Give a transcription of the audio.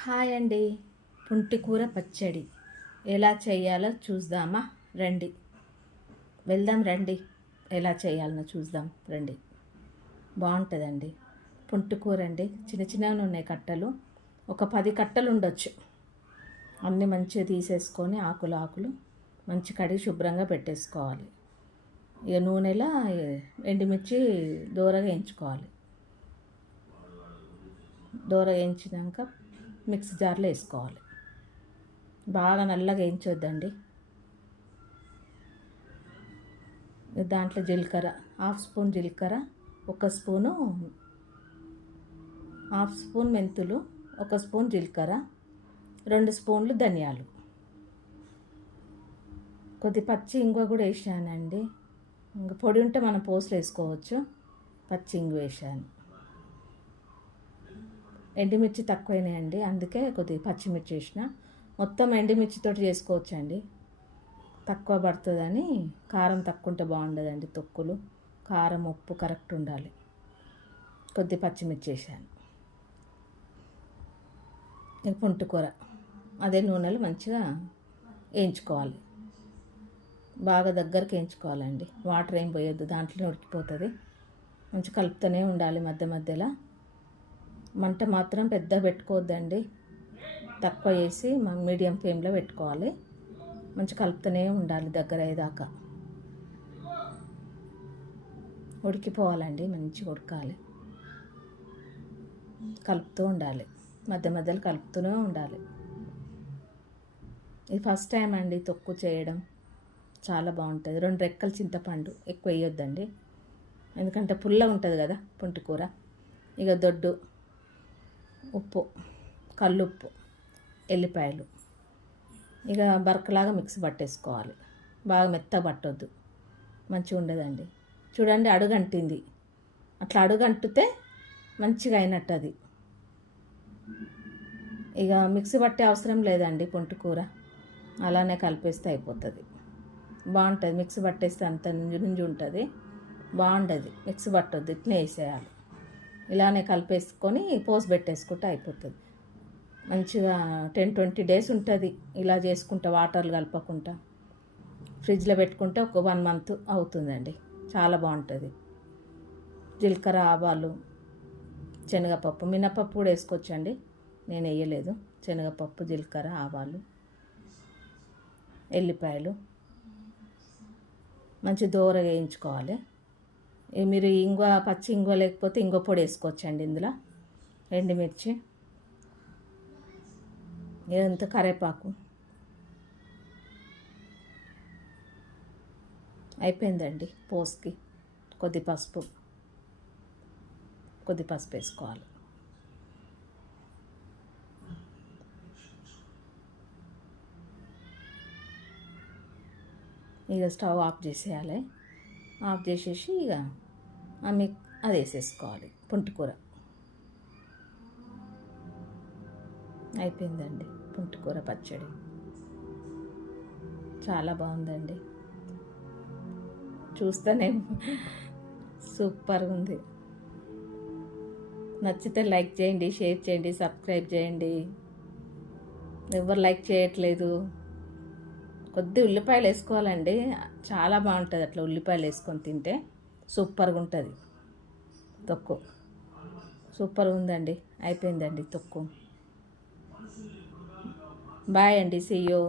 Hi అండి. పుంటికూర పచ్చడి ఎలా చేయాలో చూద్దామా? రండి, వెళ్దాం రండి. ఎలా చేయాలనో చూద్దాం రండి. బాగుంటుందండి. పుంటికూర అండి, చిన్న చిన్నగా ఉన్నాయి కట్టలు. ఒక 10 కట్టలు ఉండొచ్చు. అన్నీ మంచిగా తీసేసుకొని ఆకులు మంచి కడిగి శుభ్రంగా పెట్టేసుకోవాలి. ఇక నూనెలో ఎండుమిర్చి దూరగా వేయించుకోవాలి. దూరగా వేయించినాక మిక్సీ జార్లో వేసుకోవాలి. బాగా నల్లగా వేయించొద్దండి. దాంట్లో జీలకర్ర, హాఫ్ స్పూన్ జీలకర్ర, హాఫ్ స్పూన్ మెంతులు, 1 స్పూన్ జీలకర్ర, 2 స్పూన్లు ధనియాలు, కొద్ది పచ్చి ఇంగువ కూడా వేసానండి. ఇంకా పొడి ఉంటే మనం పోసులు వేసుకోవచ్చు. పచ్చి ఇంగువ వేసాను. ఎండుమిర్చి తక్కువైనాయండి, అందుకే కొద్దిగా పచ్చిమిర్చి వేసిన. మొత్తం ఎండుమిర్చితో చేసుకోవచ్చండి, తక్కువ పడుతుందని. కారం తక్కువ ఉంటే బాగుండదండి. తొక్కులు కారం ఉప్పు కరెక్ట్ ఉండాలి. కొద్ది పచ్చిమిర్చి వేసాను. పుంటికూర అదే నూనెలో మంచిగా వేయించుకోవాలి. బాగా దగ్గరికి వేయించుకోవాలండి. వాటర్ ఏం పోయొద్దు, దాంట్లోనే ఉడికిపోతుంది. మంచి కలుపుతూనే ఉండాలి మధ్య మధ్యలో. మంట మాత్రం పెద్ద పెట్టుకోవద్దండి, తక్కువ చేసి మీడియం ఫ్లేమ్లో పెట్టుకోవాలి. మంచి కలుపుతూనే ఉండాలి దగ్గర అయ్యేదాకా. ఉడికిపోవాలండి, మంచిగా ఉడకాలి. కలుపుతూ ఉండాలి, మధ్య మధ్యలో కలుపుతూనే ఉండాలి. ఇది ఫస్ట్ టైం అండి తొక్కు చేయడం. చాలా బాగుంటుంది. 2 రెక్కల చింతపండు, ఎక్కువ వేయొద్దండి, ఎందుకంటే పుల్ల ఉంటుంది కదా పుంటికూర. ఇక దొడ్డు ఉప్పు, కల్లుప్పు, ఎల్లిపాయలు, ఇక బరకలాగా మిక్సీ పట్టేసుకోవాలి. బాగా మెత్తగా పట్టొద్దు, మంచిగా ఉండదండి. చూడండి, అడుగంటింది. అట్లా అడుగంటితే మంచిగా అయినట్టు అది. ఇక మిక్సీ పట్టే అవసరం లేదండి. పుంటికూర అలానే కలిపేస్తే అయిపోతుంది. బాగుంటుంది. మిక్సీ పట్టేస్తే అంత నుంజు నుంజు ఉంటుంది, బాగుండదు. మిక్సీ పట్టొద్దు, ఇట్నే వేసేయాలి. ఇలానే కలిపేసుకొని పోసి పెట్టేసుకుంటే అయిపోతుంది. మంచిగా 10-20 డేస్ ఉంటుంది ఇలా చేసుకుంటా, వాటర్లు కలపకుండా. ఫ్రిడ్జ్లో పెట్టుకుంటే ఒక 1 మంత్ అవుతుందండి. చాలా బాగుంటుంది. జీలకర్ర, ఆవాలు, శనగపప్పు, మినపప్పు కూడా వేసుకోవచ్చండి. నేను వేయలేదు. శనగపప్పు, జీలకర్ర, ఆవాలు, ఎల్లిపాయలు మంచి దూరగా వేయించుకోవాలి. మీరు ఇంగువ, పచ్చి ఇంగువ లేకపోతే ఇంగువ పొడి వేసుకోవచ్చండి ఇందులో. ఎండుమిర్చి, ఇదంతా కరివేపాకు. అయిపోయిందండి. పోస్కి కొద్ది పసుపు వేసుకోవాలి. ఇక స్టవ్ ఆఫ్ చేసేయాలి. ఆఫ్ చేసేసి ఇక అది వేసేసుకోవాలి. పుంటికూర అయిపోయిందండి. పుంటికూర పచ్చడి చాలా బాగుందండి. చూస్తేనే సూపర్గా ఉంది. నచ్చితే లైక్ చేయండి, షేర్ చేయండి, సబ్స్క్రైబ్ చేయండి. ఎవరు లైక్ చేయట్లేదు. కొద్ది ఉల్లిపాయలు వేసుకోవాలండి, చాలా బాగుంటుంది. అట్లా ఉల్లిపాయలు వేసుకొని తింటే సూపర్గా ఉంటుంది. తొక్కు సూపర్గా ఉందండి. అయిపోయిందండి తొక్కు. బాయ్ అండి, సీ యూ.